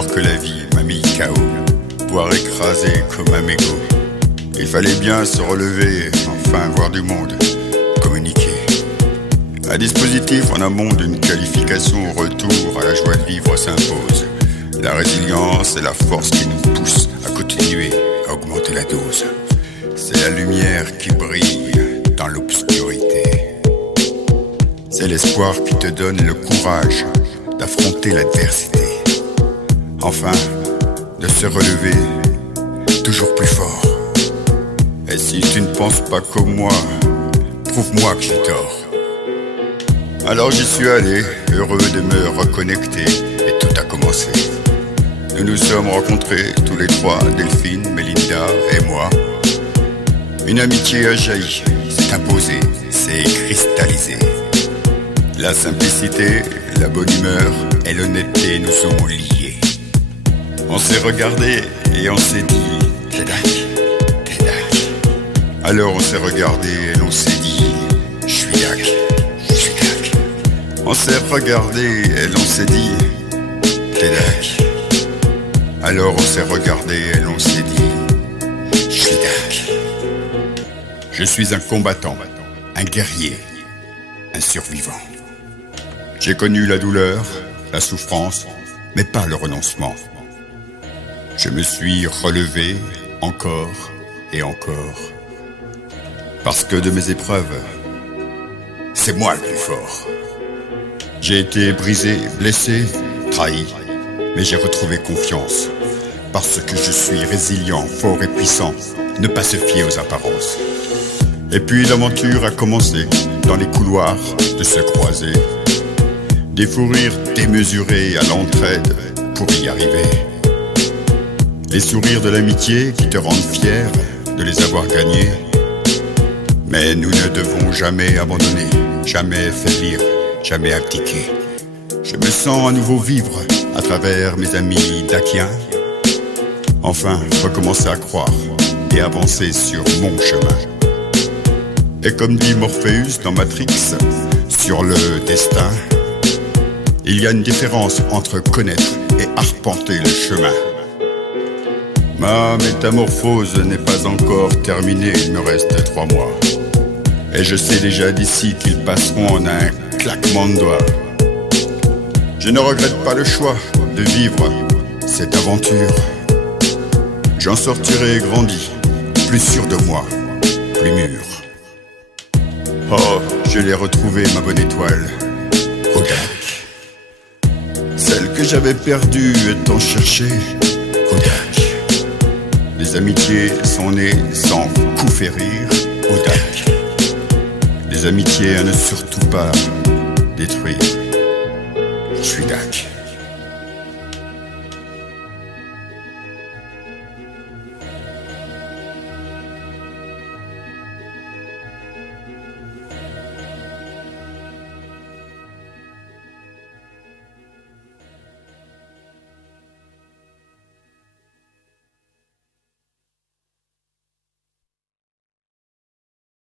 Alors que la vie m'a mis KO, voire écrasé comme un mégot. Il fallait bien se relever, enfin voir du monde, communiquer. Un dispositif en amont d'une qualification au retour à la joie de vivre s'impose. La résilience est la force qui nous pousse à continuer à augmenter la dose. C'est la lumière qui brille dans l'obscurité. C'est l'espoir qui te donne le courage d'affronter l'adversité. Enfin, de se relever toujours plus fort. Et si tu ne penses pas comme moi, prouve-moi que j'ai tort. Alors j'y suis allé, heureux de me reconnecter, et tout a commencé. Nous nous sommes rencontrés, tous les trois, Delphine, Mélinda et moi. Une amitié a jailli, s'est imposée, s'est cristallisée. La simplicité, la bonne humeur et l'honnêteté nous sont liés. On s'est regardé et on s'est dit Tédac, Tédac. Alors on s'est regardé et l'on s'est dit je suis Dac, je suis Dac. On s'est regardé et l'on s'est dit Tédac. Alors on s'est regardé et l'on s'est dit je suis Dac. Je suis un combattant, un guerrier, un survivant. J'ai connu la douleur, la souffrance, mais pas le renoncement. Je me suis relevé encore et encore. Parce que de mes épreuves, c'est moi le plus fort. J'ai été brisé, blessé, trahi, mais j'ai retrouvé confiance. Parce que je suis résilient, fort et puissant, ne pas se fier aux apparences. Et puis l'aventure a commencé, dans les couloirs de se croiser. Des fous rires démesurés à l'entraide pour y arriver. Les sourires de l'amitié qui te rendent fier de les avoir gagnés. Mais nous ne devons jamais abandonner, jamais faiblir, jamais abdiquer. Je me sens à nouveau vivre à travers mes amis dakiens. Enfin, recommencer à croire et avancer sur mon chemin. Et comme dit Morpheus dans Matrix, sur le destin, il y a une différence entre connaître et arpenter le chemin. Ma métamorphose n'est pas encore terminée, il me reste 3 mois. Et je sais déjà d'ici qu'ils passeront en un claquement de doigts. Je ne regrette pas le choix de vivre cette aventure. J'en sortirai grandi, plus sûr de moi, plus mûr. Oh, je l'ai retrouvée, ma bonne étoile, au Dac. Celle que j'avais perdue étant cherchée, au Dac. Les amitiés sont nées sans coup férir, au Dac. Les amitiés à ne surtout pas détruire. Je suis Dac.